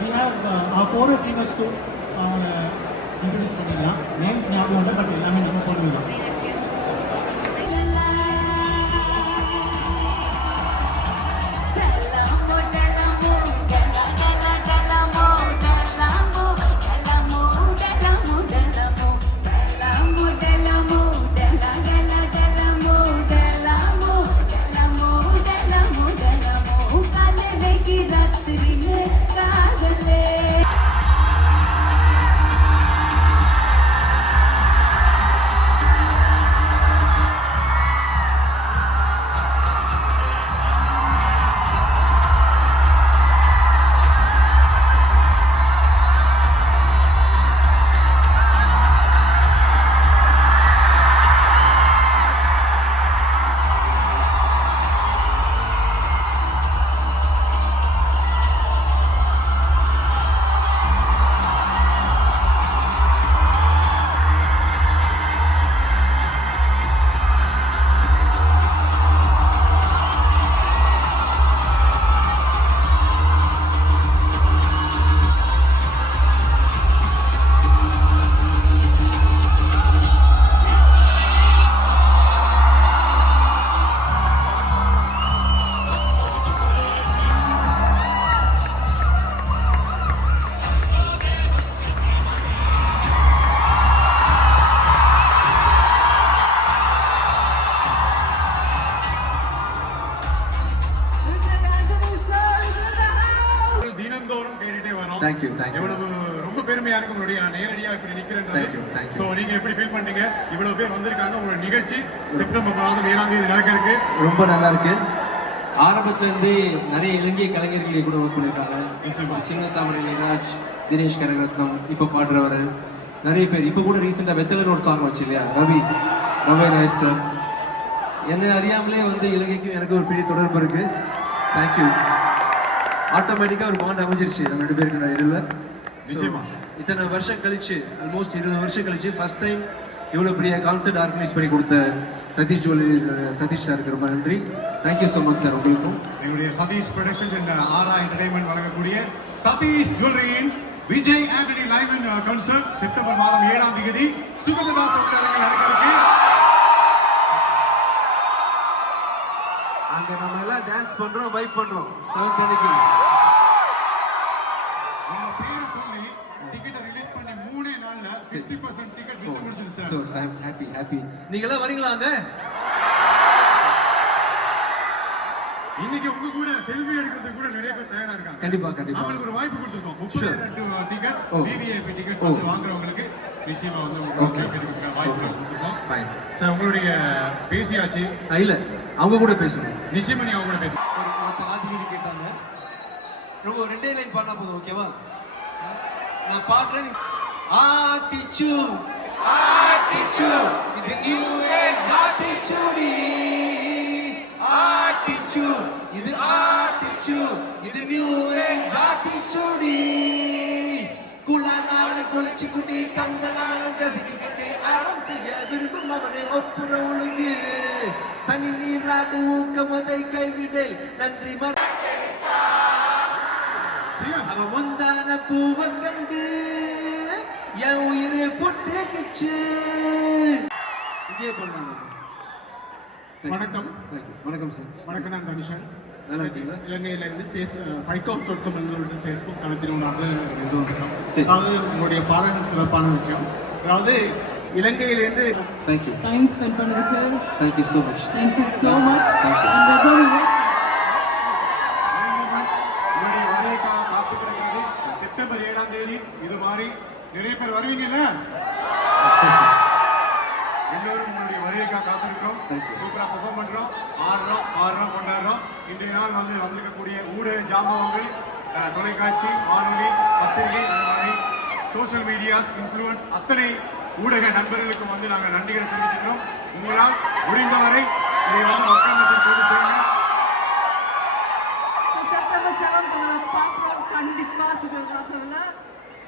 we have our chorus singers too. So அவங்கள introduce பண்ணிடலாம். Names ஞாபகம் இல்லை, பட் எல்லாமே நம்ம பொண்ணுங்க தான். Thank you. இவ்வளவு ரொம்ப பெருமையா இருக்கு உங்களுடைய நேரடியா இப்படி நிக்கிறேன். சோ நீங்க எப்படி ஃபீல் பண்றீங்க? இவ்வளவு பேர் வந்திருக்காங்க. உங்களோட நிகழ்ச்சி செப்டம்பர் 7ஆம் தேதி நடக்க இருக்கு. ரொம்ப நல்லா இருக்கு. ஆரம்பத்துல இருந்து நிறைய இலங்கை கலைஞர்கள் கூட ஒர்க் பண்ணிருக்காங்க. சின்ன தாமரை நீராஜ், தினேஷ் கனகரத்னம், இப்ப பாடுறவர் நிறைய பேர். இப்ப கூட ரீசெண்டா வெத்தலன் ஒரு சாங் வச்சு இல்லையா, ரவி ராஜ்டர். என்ன அறியாமலே வந்து இலங்கைக்கும் எனக்கு ஒரு பெரிய தொடர்பு இருக்கு. தேங்க்யூ. ஆட்டோமேட்டிக்கா ஒரு பாண்ட் அமைஞ்சிருச்சு நம்ம 2 பேருக்கு இடையில. நிச்சயமா இத்தனை வருஷம் கழிச்சு, ஆல்மோஸ்ட் 20 வருஷம் கழிச்சு ஃபர்ஸ்ட் டைம் இவ்வளவு பெரிய கான்சர்ட் ஆர்கனைஸ் பண்ணி கொடுத்த சதீஷ் ஜுவல்லரி சதீஷ் சாருக்கு ரொம்ப நன்றி. Thank you so much sir. உங்களுக்கும் எங்களுடைய சதீஷ் ப்ரொடக்ஷன்ஸ் அண்ட் ஆரா என்டர்டைன்மெண்ட் வழங்கக்கூடிய சதீஷ் ஜுவல்லரியின் Vijay Antony live in concert September 7ஆம் தேதி சுகந்ததாஸ் அரங்கில் நடக்க இருக்கு. அங்க நம்ம எல்லாம் டான்ஸ் பண்றோம், வைப் பண்றோம். 7th அன்னைக்கு நம்ம பேர் சொல்லி டிக்கெட் ரிலீஸ் பண்ணி 3 நாள்ல 50% டிக்கெட் வித்து முடிச்சிருச்சு sir. So I am happy. நீங்க எல்லாம் வரீங்களா அங்க? இன்னைக்கு உங்க கூட செல்ஃபி எடுக்கிறதுக்கு கூட நிறைய பேர் தயாரா இருக்காங்க. கண்டிப்பா. அவங்களுக்கு ஒரு வாய்ப்பு கொடுத்திருக்கோம். 30,000 டிக்கெட் விவிஐபி டிக்கெட் வந்து வாங்குறவங்களுக்கு நிச்சயமா வந்து உங்களுக்கு செல்ஃபி எடுக்கிறதுக்கு வாய்ப்பு கொடுத்திருக்கோம். Fine sir. உங்களுடைய பேசியாச்சு இல்ல, அவங்க கூட பேசணும். நிச்சயமா நீ அவங்க கூட பேசணும். பாதி கேட்டாங்க. ரொம்ப 2 லைன் பாடினா போதும், ஓகேவா? நான் பாடுறேன். ஆட்டிச்சூட் இது நியூ ஏஜ் ஆட்டிச்சூட். ஆட்டிச்சூட் இது நியூ ஏஜ் ஆட்டிச்சூட். குளநாள குளிச்சுக்குட்டி கந்தனால கசிக்கிட்டு அறம் செய்ய விரும்பும் அவனை ஒப்புற ஒழுங்கு. சனி நீராடு ஊக்கமதை கைவிடை நன்றி அவ முந்தான பூவை கண்டு என் உயிரை பொட்டேச்சு. இதே பண்ணாங்க. வணக்கம். வணக்கம் சார். வணக்கம். நான் தனுஷன். நல்லா இருக்கீங்களா? இலங்கையில இருந்து ஃபேஸ்புக் தளத்தினூடாக எழுதுகிறோம். அதாவது உங்களுடைய பாடல் சிறப்பான விஷயம். அதாவது இலங்கையிலேருந்து தேங்க்யூ டைம் ஸ்பெண்ட் பண்ணதுக்கு தேங்க்யூ ஸோ மச். உங்களுடைய வருகைக்காக காத்து கிடக்கிறது. செப்டம்பர் 7ஆம் தேதி இது மாதிரி நிறைய பேர் வருவீங்கல்ல? எல்லோரும் உங்களுடைய வருகைக்காக காத்திருக்கிறோம். சூப்பரா பெர்ஃபார்ம் பண்றோம், ஆடுறோம், கொண்டாடுறோம். இன்றைய நாள் வந்து வந்திருக்கக்கூடிய ஊடக ஜாம்பவங்கள், தொலைக்காட்சி, வானொலி, பத்திரிகை, அந்த மாதிரி சோசியல் மீடியாஸ் இன்ஃப்ளூயன்ஸ் அத்தனை ஊடக நண்பர்களுக்கும் வந்து நாங்கள் நன்றிகளை தெரிவிச்சுக்கிறோம். உங்களால் முடிந்தவரை இதை வந்து மக்கள் மத்தியில் கொண்டு சேருங்க. செப்டம்பர் 7 உங்களை பார்க்குறோம். கண்டிப்பா சுகதாசவனா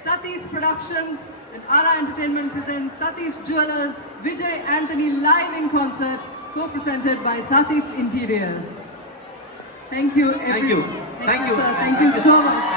Satish Productions and Ara Entertainment presents Satish Jewelers Vijay Anthony live in concert, co-presented by Satish Interiors. Thank you. Thank you. Thank you so much.